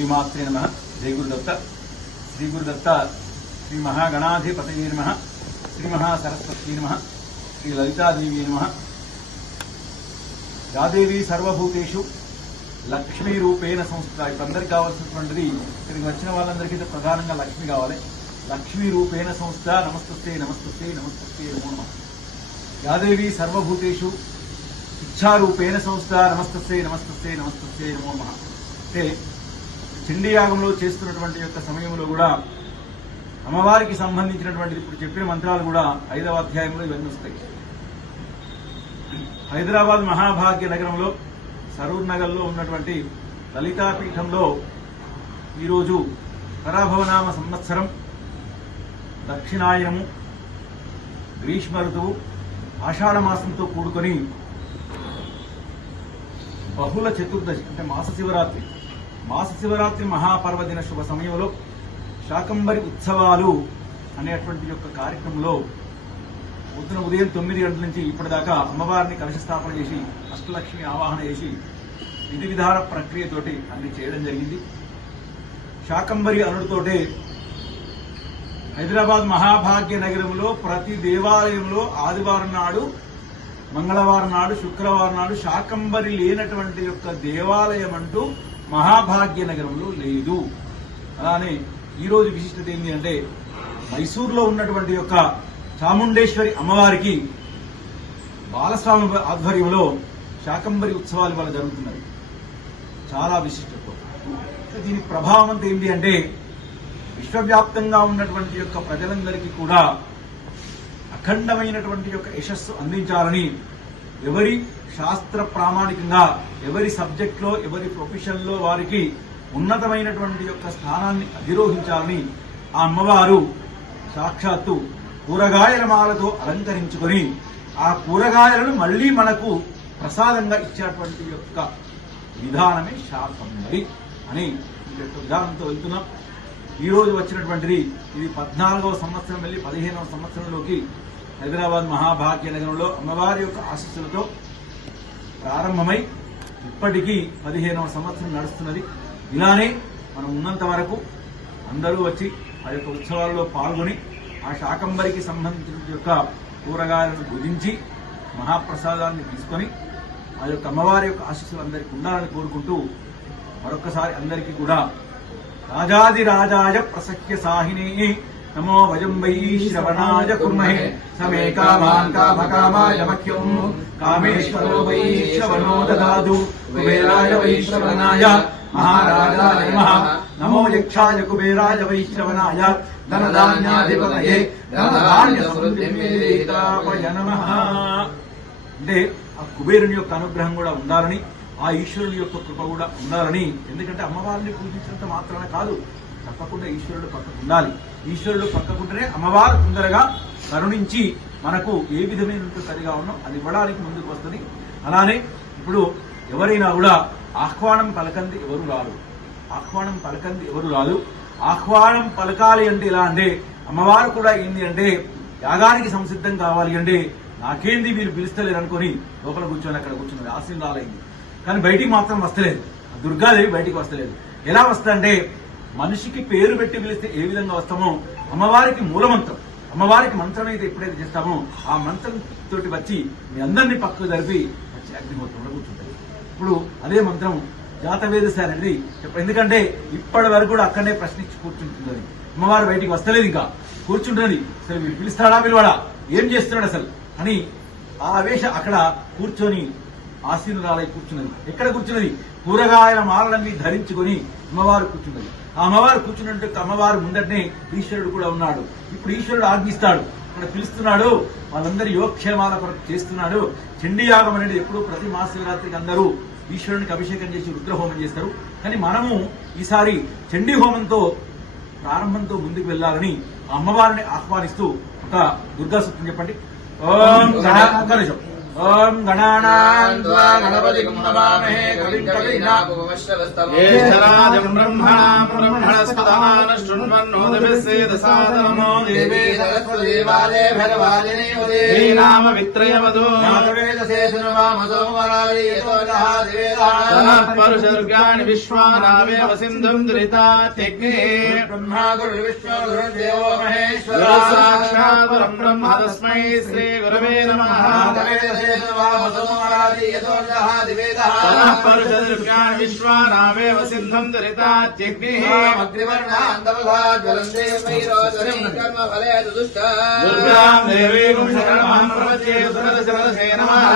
श्रीमात्रे नमः। जय गुरुदत्त। श्री गुरुदत्त श्री महागणाधिपतये नमः। श्री महासरस्वती नमः। श्री ललितादेवी नमः। या देवी सर्वभूतेषु लक्ष्मी रूपेण संस्थिता। इप्पुडंदरिकी कावाल्सिनटुवंटिदि इక్కడికి వచ్చిన వాళ్ళందరికీ ప్రధానంగా లక్ష్మి కావాలి। लक्ष्मी रूपेण संस्थिता। नमस्तुते नमस्तुते नमस्तुते नमो नमः। या देवी सर्वभूतेषु इच्छारूपेण संस्थिता। नमस्तुते नमस्तुते नमस्तुते नमो नमः। అంటే చండీ యాగంలో చేస్తున్నటువంటి యొక్క సమయంలో కూడా అమ్మవారికి సంబంధించినటువంటి ఇప్పుడు చెప్పిన మంత్రాలు కూడా 5వ అధ్యాయంలో ఇవన్నీ వస్తాయి। హైదరాబాద్ మహాభాగ్య నగరంలో సరూర్ నగర్లో ఉన్నటువంటి లలితాపీఠంలో ఈరోజు పరాభవనామ సంవత్సరం దక్షిణాయనము గ్రీష్మ ఋతువు ఆషాఢ మాసంతో కూడుకొని బహుళ చతుర్దశి అంటే మాస శివరాత్రి మహాపర్వదిన శుభ సమయంలో శాకంబరి ఉత్సవాలు అనేటువంటి యొక్క కార్యక్రమంలో ఉదయం 9 గంటల నుంచి ఇప్పటిదాకా అమ్మవారిని కలశ స్థాపన చేసి అష్టలక్ష్మి ఆవాహన చేసి విధి విధాన ప్రక్రియతోటి అన్ని చేయడం జరిగింది। శాకంబరి అనుడితోటే హైదరాబాద్ మహాభాగ్య నగరంలో ప్రతి దేవాలయంలో ఆదివారం నాడు, మంగళవారం నాడు, శుక్రవారం నాడు శాకంబరి లేనటువంటి యొక్క దేవాలయం అంటూ మహాభాగ్య నగరంలో లేదు। అలానే ఈరోజు విశిష్టత ఏంటి అంటే మైసూరులో ఉన్నటువంటి యొక్క చాముండేశ్వరి అమ్మవారికి బాలస్వామి ఆధ్వర్యంలో శాకంబరి ఉత్సవాలు ఇవాళ జరుగుతున్నాయి। చాలా విశిష్టత। దీని ప్రభావం అంతా ఏంటి అంటే విశ్వవ్యాప్తంగా ఉన్నటువంటి యొక్క ప్రజలందరికీ కూడా అఖండమైనటువంటి యొక్క యశస్సు అందించాలని, ఎవరి శాస్త్ర ప్రామాణికంగా ఎవరి సబ్జెక్ట్లో ఎవరి ప్రొఫెషన్లో వారికి ఉన్నతమైనటువంటి యొక్క స్థానాన్ని అధిరోహించాలని ఆ అమ్మవారు సాక్షాత్తు కూరగాయల మాలతో అలంకరించుకొని ఆ కూరగాయలను మళ్లీ మనకు ప్రసాదంగా ఇచ్చేటువంటి యొక్క విధానమే శాకంబరి అని విధానంతో వెళ్తున్నాం। ఈ రోజు వచ్చినటువంటిది ఇది 14వ సంవత్సరం వెళ్ళి 15వ సంవత్సరంలోకి హైదరాబాద్ మహాభాగ్య నగరంలో అమ్మవారి యొక్క ఆశీస్సులతో ప్రారంభమై ఇప్పటికీ 15వ సంవత్సరం నడుస్తున్నది। ఇలానే మనం ఉన్నంత వరకు అందరూ వచ్చి ఆ యొక్క ఉత్సవాల్లో పాల్గొని ఆ శాకంబరికి సంబంధించిన యొక్క కూరగాయలను భుజించి మహాప్రసాదాన్ని తీసుకొని ఆ యొక్క అమ్మవారి యొక్క ఆశీస్సులు అందరికీ ఉండాలని కోరుకుంటూ మరొకసారి అందరికీ కూడా రాజాదిరాజాయ ప్రసఖ్య సాహినే నమో వయం వై శ్రవణాయ కుర్మహే సమే కామాన్ కామకామాయ మఖ్యం కామేశ్వరో వై శ్రవణో దదాతు కుబేరాయ వై శ్రవణాయ మహారాజాయ నమః నమో యక్షాయ కుబేరాయ వై శ్రవణాయ ధనధాన్యాధిపతయే ధనధాన్య సమృద్ధిమేతాపయ నమః। అంటే ఆ కుబేరుని యొక్క అనుగ్రహం కూడా ఉండాలని, ఆ ఈశ్వరుని యొక్క కృప కూడా ఉండాలని, ఎందుకంటే అమ్మవారిని పూజించినంత మాత్రాన కాదు, తప్పకుండా ఈశ్వరుడు పక్కకు ఉండాలి। ఈశ్వరుడు పక్కకుంటేనే అమ్మవారు తొందరగా కరుణించి మనకు ఏ విధమైన సరిగా ఉన్నో అది ఇవ్వడానికి ముందుకు వస్తుంది। అలానే ఇప్పుడు ఎవరైనా కూడా ఆహ్వానం పలకంది ఎవరు రాదు, ఆహ్వానం పలకంది ఎవరు రాదు। ఆహ్వానం పలకాలి అంటే ఎలా అంటే అమ్మవారు కూడా ఏంది అంటే యాగానికి సంసిద్ధం కావాలి అంటే నాకేంది మీరు పిలుస్తలేరు అనుకుని లోపల కూర్చొని అక్కడ కూర్చున్నది ఆశీర్వాదమైంది, కానీ బయటికి మాత్రం వస్తలేదు। దుర్గాదేవి బయటికి వస్తలేదు। ఎలా వస్తుందంటే మనిషికి పేరు పెట్టి పిలిస్తే ఏ విధంగా వస్తామో అమ్మవారికి మూలమంత్రం, అమ్మవారికి మంత్రం అయితే ఎప్పుడైతే చేస్తామో ఆ మంత్రం తోటి వచ్చి మీ అందరినీ పక్కకు జరిపి వచ్చి అగ్నిహోత్రంలో కూర్చుంటారు। ఇప్పుడు అదే మంత్రం జాతవేదసారి అనేది ఎందుకంటే ఇప్పటి వరకు కూడా అక్కడనే ప్రశ్నించి కూర్చుంటున్నది, అమ్మవారు బయటికి వస్తలేదు, ఇంకా కూర్చుంటున్నది। సరే వీళ్ళు పిలుస్తాడా పిలువాడా, ఏం చేస్తున్నాడు అసలు అని ఆ ఆవేశ అక్కడ కూర్చొని ఆశీనురాలై కూర్చున్నది। ఎక్కడ కూర్చున్నది? కూరగాయల మాలలన్నీ ధరించుకొని అమ్మవారు కూర్చున్నది। ఆ అమ్మవారు కూర్చున్నట్టు అమ్మవారు ముందటనే ఈశ్వరుడు కూడా ఉన్నాడు। ఇప్పుడు ఈశ్వరుడు ఆజ్ఞిస్తాడు, ఇక్కడ పిలుస్తున్నాడు, వాళ్ళందరి యోగక్షేమాల కొరకు చేస్తున్నాడు। చండీ యాగం అనేది ఎప్పుడు ప్రతి మహాశివరాత్రికి అందరూ ఈశ్వరునికి అభిషేకం చేసి రుద్రహోమం చేస్తారు, కానీ మనము ఈసారి చండీ హోమంతో ప్రారంభంతో ముందుకు వెళ్లాలని అమ్మవారిని ఆహ్వానిస్తూ ఒక దుర్గా సూక్తం చెప్పండి। ఓం ఓం గణానాం త్వా గణపతిం హవామహే కవిం కవీనాముపమశ్రవస్తమో జ్యేష్ఠరాజం బ్రహ్మణాం బ్రహ్మణస్పదాన శృణ్వన్నోదభిస్సేదసాదనమో దేవీ సరస్వతీ వాదే భరవాదినే ఉదే శ్రీనామ విత్రయవదో జ్ఞాతవేదసే సునవామసో వరాలి యతోజః తనః పరుషర్గాణి విశ్వానావేవ సింధుం దురితాత్యగ్నే బ్రహ్మా గురు విష్ణు గురుదేవో మహేశ్వర సాక్షాత్ పరం బ్రహ్మ తస్మై శ్రీ గురవే నమః తనః పరుషర్గాణి విశ్వానావేవ సింధుం దురితాత్యగ్నే దుర్గాం దేవీం శరణమహం ప్రపద్యే సురదశరథే నమః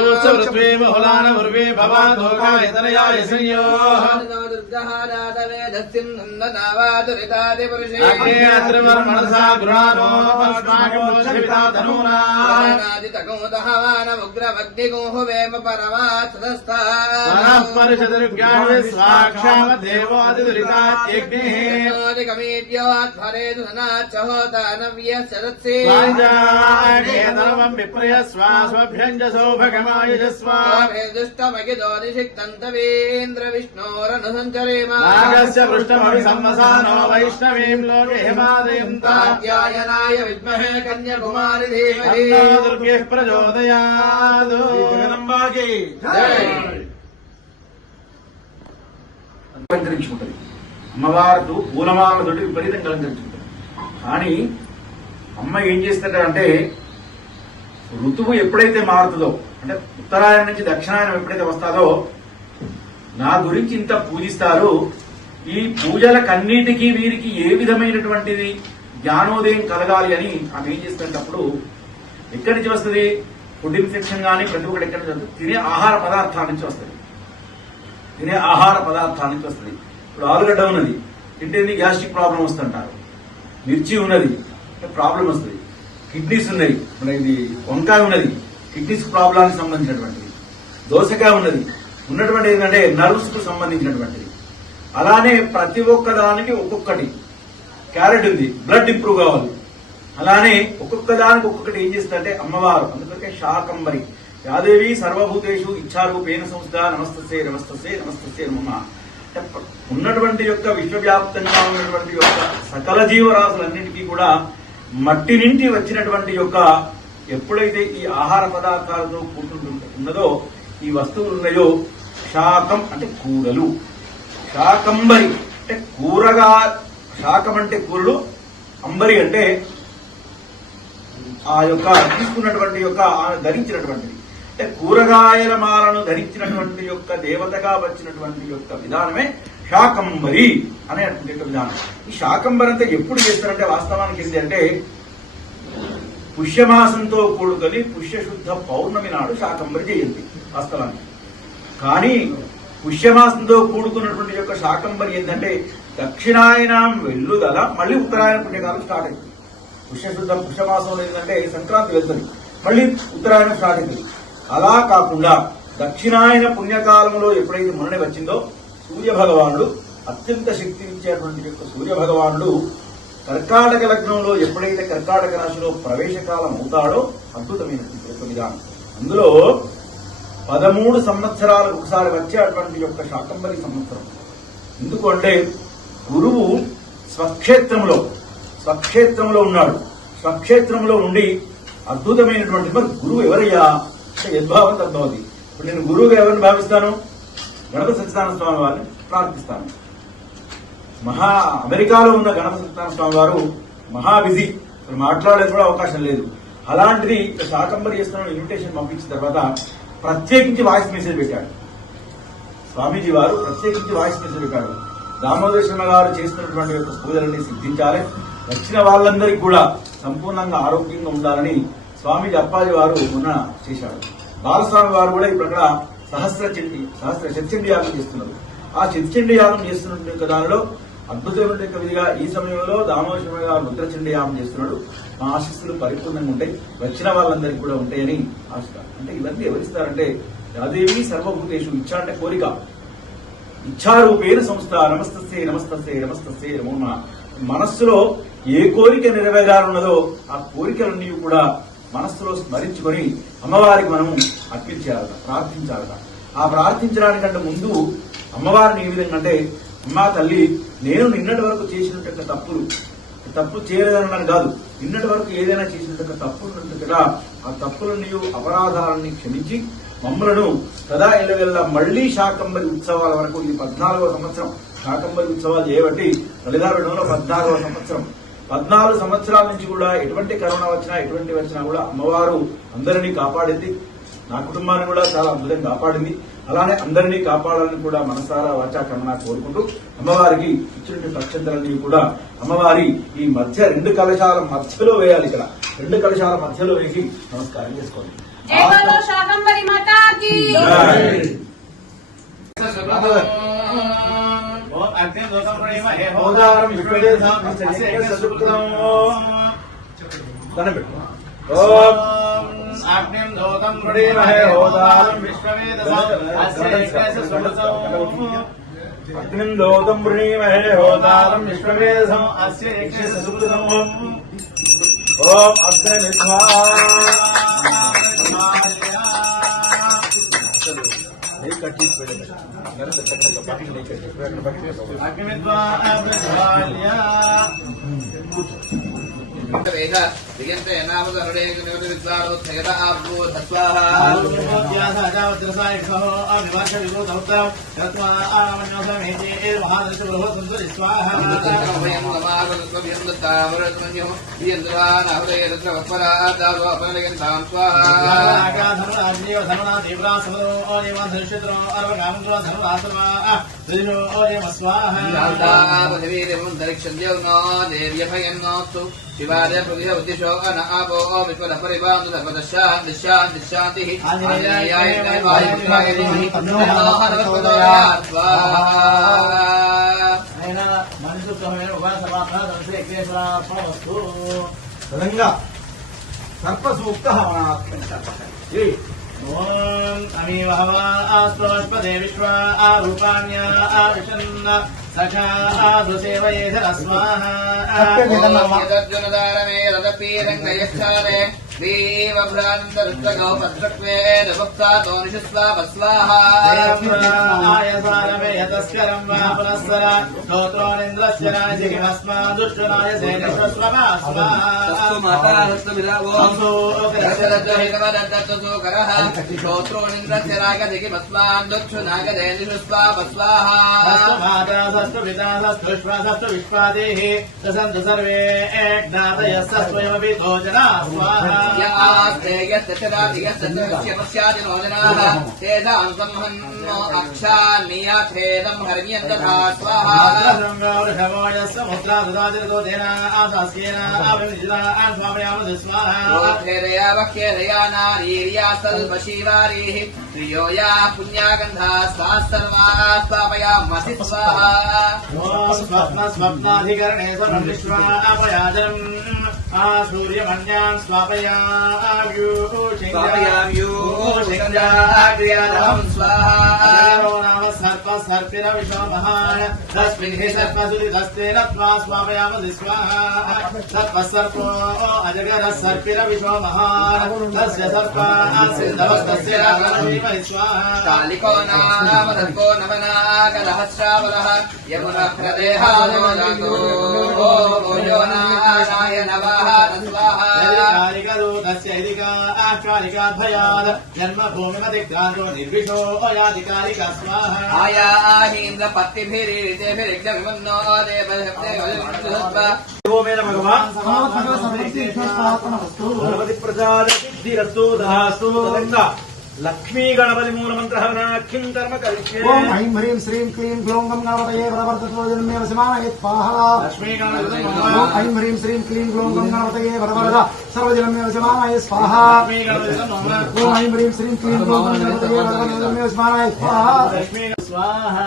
ఊత్సవృత్వే బహుళాన ఉర్వే భవాదోకాయతనయాయ సంయోః అగ్నేయత్రివర్మణసా గృహానో అస్మాకం దోషవితా తనూనా తనః పరిషదృగ్యాణి స్వాక్షామదేవాదిదురితాత్యగ్నిః ధర్మం విప్రయ స్వాస్వభ్యంజసో భగమాయుజస్వా నాగస్య పృష్ఠమభి సంవసానో వైష్ణవీం లోకే హిమాదయం తాత్యాయనాయ విద్మహే కన్యాకుమారి ధీమహి తన్నో దుర్గేః ప్రచోదయాత్. జగదంబాకి అలంకరించుకుంటది. అమ్మవారు పూలమాలతోటి విపరీతంగా అలంకరించుకుంటది. కానీ అమ్మ ఏం చేస్తుందంటే ఋతువు ఎప్పుడైతే మారుతుందో, అంటే ఉత్తరాయణం నుంచి దక్షిణాయనం ఎప్పుడైతే వస్తాదో, నా గురించి ఇంత పూజిస్తారు, ఈ పూజలకన్నిటికీ వీరికి ఏ విధమైనటువంటిది జ్ఞానోదయం కలగాలి అని ఆమె ఏం చేస్తున్నప్పుడు ఎక్కడి నుంచి వస్తుంది? ఫుడ్ ఇన్ఫెక్షన్ కానీ ప్రతి ఒక్కటి ఎక్కడి నుంచి వస్తుంది? తినే ఆహార పదార్థాల నుంచి వస్తుంది. తినే ఆహార పదార్థాల నుంచి వస్తుంది. ఇప్పుడు ఆలుగడ్డ ఉన్నది, తింటే గ్యాస్ట్రిక్ ప్రాబ్లం వస్తుంటారు. మిర్చి ఉన్నది, ప్రాబ్లం వస్తుంది. కిడ్నీస్ ఉన్నాయి, ఇది వంకాయ ఉన్నది, కిడ్నీస్ ప్రాబ్లానికి సంబంధించినటువంటిది. దోసకాయ ఉన్నది, ఉన్నటువంటి ఏంటంటే నర్వ్స్ కు సంబంధించినటువంటిది. అలానే ప్రతి ఒక్క దానికి ఒక్కొక్కటి. క్యారెట్ ఉంది, బ్లడ్ ఇంప్రూవ్ కావాలి. అలానే ఒక్కొక్క దానికి ఒక్కొక్కటి ఏం చేస్తుందంటే అమ్మవారు. అందుకే శాకంబరి యాదేవి సర్వభూతేషు ఇచ్చారూపేణ సంస్థ నమస్తస్యే నమస్తస్యే నమస్తస్యే నమః. ఉన్నటువంటి యొక్క విశ్వవ్యాప్తంగా ఉన్నటువంటి యొక్క సకల జీవరాశులన్నింటికీ కూడా మట్టి నుండి వచ్చినటువంటి యొక్క ఎప్పుడైతే ఈ ఆహార పదార్థాలతో కూర్చుంటున్నదో ఈ వస్తువులు ఉన్నాయో, శాకం అంటే కూరలు, శాకంబరి అంటే కూరగా, శాకం అంటే కూరలు, అంబరి అంటే ఆ యొక్క తీసుకున్నటువంటి యొక్క ధరించినటువంటిది, అంటే కూరగాయల మాలను ధరించినటువంటి యొక్క దేవతగా వచ్చినటువంటి యొక్క విధానమే శాకంబరి అనేటువంటి విధానం. ఈ శాకంబరి అంతా ఎప్పుడు చేస్తారంటే వాస్తవానికి ఏంటి అంటే పుష్యమాసంతో కూడుకొని పుష్యశుద్ధ పౌర్ణమి నాడు శాకంబరి జయంతి వాస్తవానికి. కానీ పుష్యమాసంతో కూడుకున్నటువంటి యొక్క శాకంబరి ఏంటంటే దక్షిణాయనం వెల్లుదల మళ్ళీ ఉత్తరాయణ పుణ్యకాలం స్టార్ట్ అవుతుంది. పుష్యమాసంలో ఏంటంటే సంక్రాంతి వెళ్తుంది, మళ్ళీ ఉత్తరాయణం స్టార్ట్ అవుతుంది. అలా కాకుండా దక్షిణాయన పుణ్యకాలంలో ఎప్పుడైతే మొన్ననే వచ్చిందో సూర్య భగవానుడు, అత్యంత శక్తినిచ్చేటువంటి యొక్క సూర్య భగవానుడు కర్కాటక లగ్నంలో ఎప్పుడైతే కర్కాటక రాశిలో ప్రవేశకాలం అవుతాడో అద్భుతమైనటువంటి యొక్క విధానం. అందులో 13 సంవత్సరాలకు ఒకసారి వచ్చేటువంటి యొక్క శాకంబరి సంవత్సరం. ఎందుకంటే గురువు స్వక్షేత్రంలో ఉన్నాడు. స్వక్షేత్రంలో ఉండి అద్భుతమైనటువంటి, మరి గురువు ఎవరయ్యా అంటే యద్భావం తద్భవతి. ఇప్పుడు నేను గురువుగా ఎవరిని భావిస్తాను? గణపతి సత్యనారాయణ స్వామి వారిని ప్రార్థిస్తాను. అమెరికాలో ఉన్న గణపతి సత్యనారాయణ స్వామి వారు మహా బిజీ, మాట్లాడేది కూడా అవకాశం లేదు. అలాంటిది శాకంబరి చేస్తున్న ఇన్విటేషన్ పంపించిన తర్వాత ప్రత్యేకించి వాయిస్ మెసేజ్ పెట్టాడు స్వామీజీ వారు. ప్రత్యేకించి వాయిస్ మెసేజ్ పెట్టాడు, దామోదర శర్మ గారు చేస్తున్నటువంటి యొక్క పూజలన్నీ సిద్ధించాలి, వచ్చిన వాళ్ళందరికీ కూడా సంపూర్ణంగా ఆరోగ్యంగా ఉండాలని స్వామీజీ అప్పాజీ వారు మొన్న చేశాడు. బాలస్వామి వారు కూడా ఇప్పుడు అక్కడ సహస్ర శతచండీ యాగం చేస్తున్నారు. ఆ శతచండీ యాగం చేస్తున్నటువంటి దానిలో అద్భుతమైన విధిగా ఈ సమయంలో దామోదర శర్మ గారు రుద్రచండీ యాగం చేస్తున్నాడు. మా ఆశీస్సులు పరిపూర్ణంగా ఉంటాయి, వచ్చిన వాళ్ళందరికీ కూడా ఉంటాయని ఆశ. అంటే ఇవన్నీ ఎవరిస్తారంటే యాదేవి సర్వభూతేషు, ఇచ్చా అంటే కోరిక, ఇచ్చారూపేణ సంస్థ నమస్తస్యే నమస్తస్యే నమస్తస్యే నమో నమః. మనస్సులో ఏ కోరిక నెరవేరాలన్నదో ఆ కోరికలన్నీ కూడా మనస్సులో స్మరించుకొని అమ్మవారికి మనము అర్పించాలట, ప్రార్థించాలట. ఆ ప్రార్థించడానికంటే ముందు అమ్మవారిని ఏ విధంగా అంటే, అమ్మా తల్లి, నేను నిన్నటి వరకు చేసినట్టు తప్పు చేయలేదన్నాను కాదు, నిన్నటి వరకు ఏదైనా చేసినట్టు తప్పులు ఉంటుంది కదా, ఆ తప్పులని అపరాధాలని క్షమించి మమ్మలను సదా ఎల్లవెల్ల మళ్లీ శాకంబరి ఉత్సవాల వరకు, ఇది 14వ సంవత్సరం శాకంబరి ఉత్సవాలు చేయబట్టి లలితాపీఠంలో 14వ సంవత్సరం. 14 సంవత్సరాల నుంచి కూడా ఎటువంటి కరోనా వచ్చినా ఎటువంటి వచ్చినా కూడా అమ్మవారు అందరినీ కాపాడింది. నా కుటుంబాన్ని కూడా చాలా అద్భుతంగా కాపాడింది. అలానే అందరినీ కాపాడాలని కూడా మనసారా వాచా కర్మణ కోరుకుంటూ అమ్మవారికి ఇచ్చినటువంటి పక్షంతలన్నీ కూడా అమ్మవారి ఈ మధ్య 2 కలశాల మధ్యలో వేయాలి. ఇక్కడ 2 కలశాల మధ్యలో వేసి నమస్కారం చేసుకోండి. జై బలో శాకంబరి మాతాకి आग्नेयं दोतं प्रणीमहे होदारं विश्ववेदसं अस्य एकस्य सुमृतौ अग्निं दोतं प्रणीमहे होदारं विश्ववेदसं अस्य एकस्य सुमृतौ ओम अग्निमित्वा अग्निमित्वा अब्रह्माल्य वेद विजन्ते नाम गरुडे गणपति विद्वारो थयता आपो तस्वाहा यासाजावद्रसायक्षो अविवर्ष विभूतौत्तरं तत्वा आमन्योसमेति महादर्श बृहत्सुन्दर स्वाहा वयं नमागतस्वभ्यं दत्तावरत्मन्यो यन्द्रान् हृदये रुद्रवत्परा दावो अपनयन्तां स्वाहा आगाधर्मराज्ञेव धर्मणा तीव्रा समरो अनिवाधर्षित्रो अर्वगामन्द्रो धर्मरासर्वा दृशो अयम स्वाहा यावदेवीदेवन्तरिक्षद्यो नो देव्यभयन्नोऽस्तु शिवादय प्रतिह उद्दिशो अन आपो विश्वद परिवान्तु सर्वदशान्तिः आञ्जनेयाय वायुपुत्राय धीमहि तन्नो हनुमत्प्रचोदयात् स्वाहा मनुष्यत्वमेव उपासवाप्तः श्रीकेशवास्तु తదంగా సర్పసూక్త హవనాత్మక ओम अमीव हवा आस्त्वस्पदे विश्वा आरूपाण्या आविशन्न सखा आदुसेवयेध अस्वाहा यदर्जुनदारमे यदपीरङ्गयच्छादे देवभ्रान्तरुद्रगौ भद्रत्वे नभक्तातो निशस्वा वस्वाहा आयसारमे यतस्करं वा पुनस्वर स्तोत्रोनिन्द्रस्य राजिकिमस्मादुष्टनाय सेनश्वस्वमा स्वाहा माता हस्तमिरावो दशरथहितवदत्तसुकरः स्तोत्रोनिन्द्रस्य रागदिकिमस्मादुष्टनागदेनिशस्वा वस्वाहा सस्तु विश्वादेः सन्तु सर्वे ज्ञातयः स्वयमपि तो जना स्वाहा यास्ते यस्य चराति यस्य पश्यादिनो जनाः तेषां संहन्नो अक्षान्नियाथेदं हर्म्यन्तथा स्वाहा स्वाहा वक्येरया नारीर्या सल्पशीवारीः प्रियो या पुण्यागन्धा सा सर्वा स्वापयामसि स्वाहा स्वप्नाधिकरणे स्वप्नं विश्वापयाजनम् सूर्यमन्यान् स्वापयाम्यूषिङ्गाग्र्यादहं स्वाहा नाम सर्पसर्पिरविशो महान् तस्मिन् हि सर्पसुलितस्तेन त्वा स्वापयामसि स्वाहा सर्पसर्पो अजगरः सर्पिरविशो महान् तस्य सर्पासिन्धवस्तस्य रामणीमहि स्वाहा कालिको नाम दर्पो नमनागदहस्रावलः यमुनप्रदेहानो जातो यो नाराय नमः जन्मभूमिमतिक्रान्तो निर्विशो अयाधिकारिका स्वाहा आयाहीन्द्र पत्तिभिरीरितेभिरिग्धविमन्नो देवदेवदेवदेवदेवदेव ఓమేన భగవాన్ గణపతి ప్రసాద సిద్ధిరస్తు దాస్తు తదంగా లక్ష్మీ గణపతి మూల మంత్ర హవనాఖ్యం కర్మ కరిష్యే ఓం ఐం హ్రీం శ్రీం క్లీం గ్లౌం గం గణపతయే వరవర్ధతో జన్మే వశమానయే స్వాహా लक्ष्मी गणपति ఓం ఐం హ్రీం శ్రీం క్లీం గ్లౌం గం గణపతయే వరవర్ధ సర్వజన్మే వశమానయే స్వాహా लक्ष्मी गणपति ఓం ఐం హ్రీం శ్రీం క్లీం గ్లౌం గం గణపతయే వరవర్ధ జన్మే వశమానయే స్వాహా लक्ष्मी स्वाहा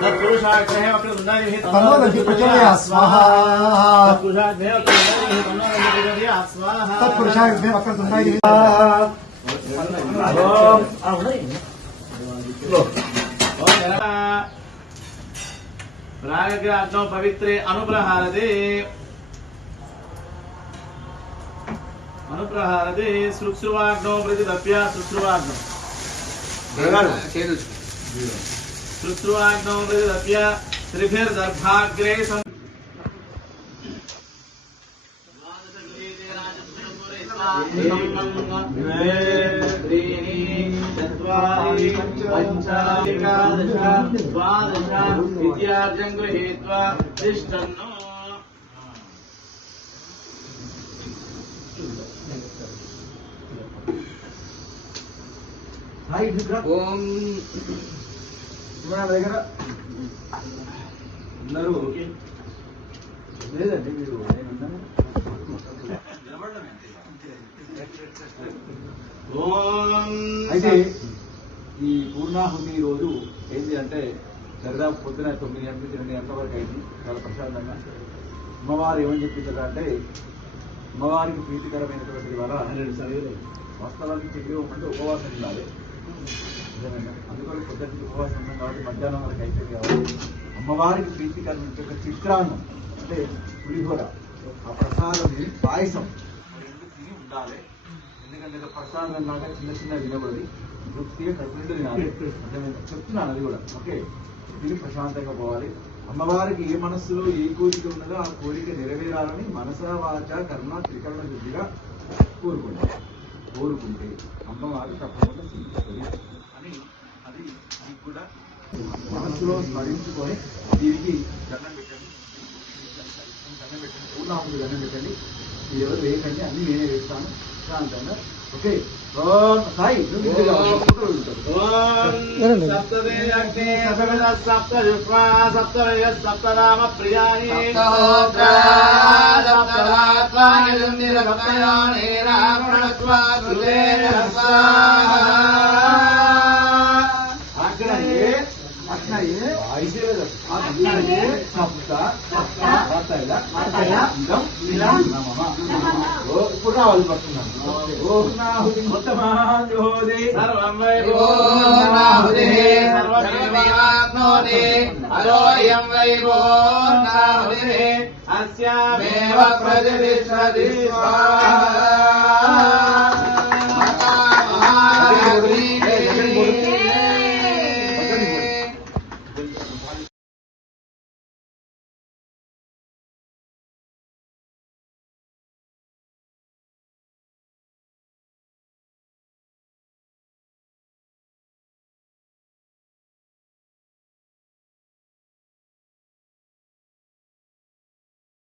तत्पुरुषाग्रहे वक्रतुण्डाय తన్నో నంది ప్రచోదయా స్వాహా तत्पुरुषाग्रहे वक्रतुण्डाय तन्नो नन्दी प्रचोदयात् स्वाहा తత్పురుషాయ వక్రతుండాయ ओम प्रागग्राह्णो पवित्रे अनुप्रहारते श्रुश्रुवाग्नो प्रतिदप्य श्रुश्रुवाग्नो श्रुश्रुवाग्नो प्रतिदप्य त्रिभिर्दर्भाग्रे विद्यार्जं गृहीत्वा तिष्ठन्नो ఓం దగ్గర అందరూ లేదండి మీరు అయితే ఈ పూర్ణాహుతి రోజు ఏంటి అంటే దాదాపు పొద్దున 9 గంటల నుంచి 2 గంటల వరకు అయింది. చాలా ప్రశాంతంగా అమ్మవారు ఏమని చెప్పింది అంటే అమ్మవారికి ప్రీతికరమైనటువంటి వల్ల వాస్తవానికి చెయ్యం అంటే ఉపవాసం ఉండాలి. అందుకని పొద్దున్న ఉపవాసం ఉన్నాం కాబట్టి మధ్యాహ్నం వరకు అయిపోయింది కాబట్టి అమ్మవారికి ప్రీతికరమైన ఒక చిత్రాన్నం అంటే పులిహోర ఆ ప్రసాదం పాయసం తిని ఉండాలి. ఎందుకంటే ప్రసాదం లాగా చిన్న చిన్న వినబడి తృప్తిగా కడుపునిండు తినాలి. అంటే నేను చెప్తున్నాను అది కూడా ఓకే. తిని ప్రశాంతంగా పోవాలి. అమ్మవారికి ఏ మనస్సులో ఏ కోరిక ఉన్నదో ఆ కోరిక నెరవేరాలని మనసా వాచ కర్మ త్రికరణ శుద్ధిగా కోరుకుంటే అమ్మవారు తప్పకుండా సిద్ధిస్తుంది అని అది మీకు కూడా మనస్సులో స్మరించుకొని దీనికి దండం పెట్టండి. పూర్ణాహుతి దండం పెట్టండి. మీరు ఎవరు వేయకండి, అన్ని నేనే వేస్తాను శాంతంగా ఓకే. సాయి సప్తనామ ప్రియాణి ఇప్పుడు రావాలి పడుతున్నాను. అస్యామేవ ప్రజరిష్యతి స్వాహా